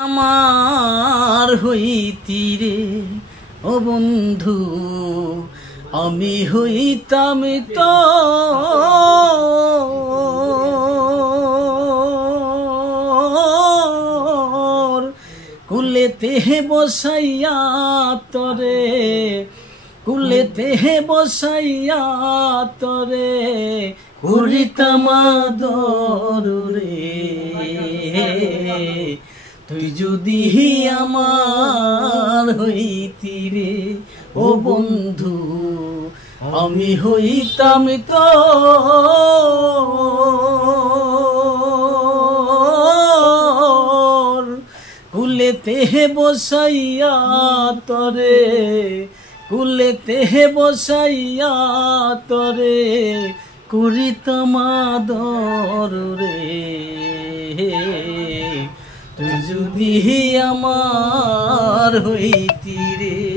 আমার হইতিরে ও বন্ধু আমি হইতাম তোর কুলেতে বসাইয়া তরে কুলেতে বসাইয়া তরে করিতাম আদর রে। তুই যদি আমার হইতিরে ও বন্ধু আমি হইতাম তোর কুলেতে বসাইয়া তরে কুলেতে বসাইয়া তরে করিতাম আদর রে। তুই যদি আমার হইতিরে।